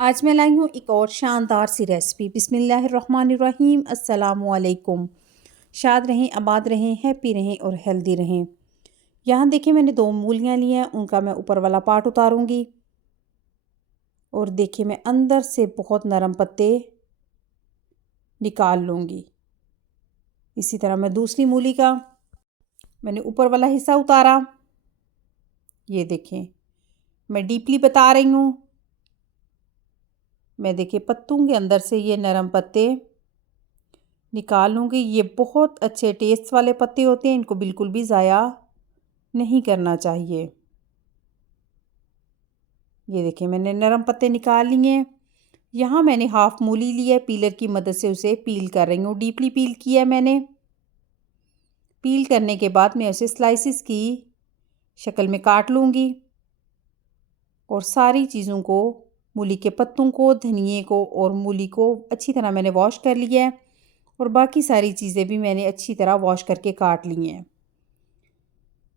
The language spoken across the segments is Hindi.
आज मैं लाई हूँ एक और शानदार सी रेसिपी। बिस्मिल्लाहिर्रहमानिर्रहीम। अस्सलामुअलैकुम। शाद रहें, आबाद रहें, हैप्पी रहें और हेल्दी रहें। यहाँ देखिए मैंने 2 मूलियाँ ली हैं, उनका मैं ऊपर वाला पार्ट उतारूँगी। और देखिए मैं अंदर से बहुत नरम पत्ते निकाल लूँगी। इसी तरह मैं दूसरी मूली का मैंने ऊपर वाला हिस्सा उतारा। ये देखें मैं डीपली बता रही हूँ। मैं देखिए पत्तों के अंदर से ये नरम पत्ते निकाल लूँगी। ये बहुत अच्छे टेस्ट वाले पत्ते होते हैं, इनको बिल्कुल भी ज़ाया नहीं करना चाहिए। ये देखिए मैंने नरम पत्ते निकाल लिए। यहाँ मैंने हाफ मूली ली है, पीलर की मदद से उसे पील कर रही हूँ। डीपली पील किया है मैंने। पील करने के बाद मैं उसे स्लाइसिस की शक्ल में काट लूँगी। और सारी चीज़ों को, मूली के पत्तों को, धनिए को और मूली को अच्छी तरह मैंने वॉश कर लिया है। और बाकी सारी चीज़ें भी मैंने अच्छी तरह वॉश करके काट ली हैं।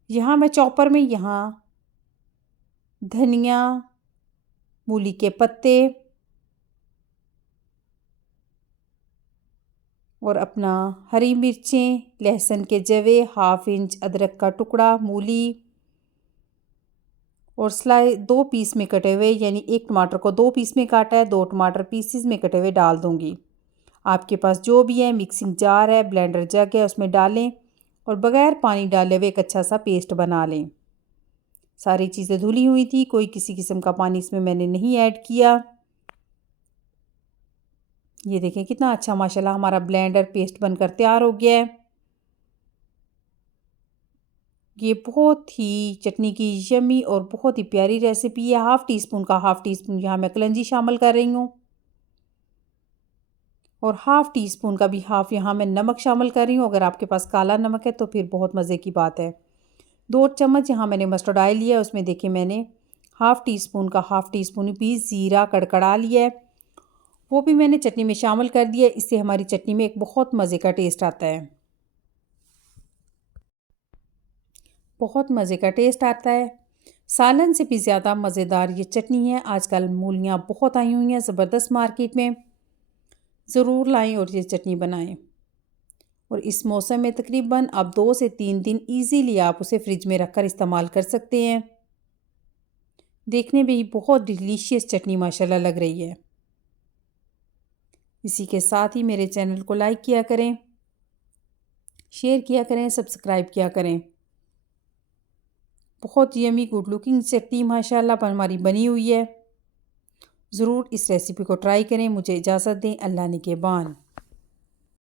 यहाँ मैं चॉपर में धनिया, मूली के पत्ते और अपना हरी मिर्चें, लहसुन के जवे, हाफ इंच अदरक का टुकड़ा, मूली और 2 पीस में कटे हुए, यानी एक टमाटर को 2 पीस में काटा है, 2 टमाटर पीसीस में कटे हुए डाल दूँगी। आपके पास जो भी है, मिक्सिंग जार है, ब्लेंडर जग है, उसमें डालें और बग़ैर पानी डाले हुए एक अच्छा सा पेस्ट बना लें। सारी चीज़ें धुली हुई थी, कोई किसी किस्म का पानी इसमें मैंने नहीं ऐड किया। ये देखें कितना अच्छा माशाल्लाह हमारा ब्लेंडर पेस्ट बनकर तैयार हो गया है। ये बहुत ही चटनी की यम्मी और बहुत ही प्यारी रेसिपी है। हाफ़ टी स्पून यहाँ मैं कलंजी शामिल कर रही हूँ। और हाफ़ टी स्पून का भी हाफ़ यहाँ मैं नमक शामिल कर रही हूँ। अगर आपके पास काला नमक है तो फिर बहुत मज़े की बात है। 2 चम्मच यहाँ मैंने मस्टर्ड ऑयल लिया है, उसमें देखिए मैंने हाफ़ टी स्पून का हाफ़ टी स्पून भी ज़ीरा कड़कड़ा लिया है, वो भी मैंने चटनी में शामिल कर दिया है। इससे हमारी चटनी में एक बहुत मज़े का टेस्ट आता है, बहुत मज़े का टेस्ट आता है। सालन से भी ज़्यादा मज़ेदार ये चटनी है। आजकल मूलियाँ बहुत आई हुई हैं ज़बरदस्त मार्केट में, ज़रूर लाएं और ये चटनी बनाएं। और इस मौसम में तकरीबन आप 2 से 3 दिन ईज़िली आप उसे फ्रिज में रखकर इस्तेमाल कर सकते हैं। देखने में ही बहुत डिलीशियस चटनी माशाल्लाह लग रही है। इसी के साथ ही मेरे चैनल को लाइक किया करें, शेयर किया करें, सब्सक्राइब किया करें। बहुत यमी गुड लुकिंग चटनी माशाल्लाह पर हमारी बनी हुई है। ज़रूर इस रेसिपी को ट्राई करें। मुझे इजाज़त दें। अल्लाह निगहबान।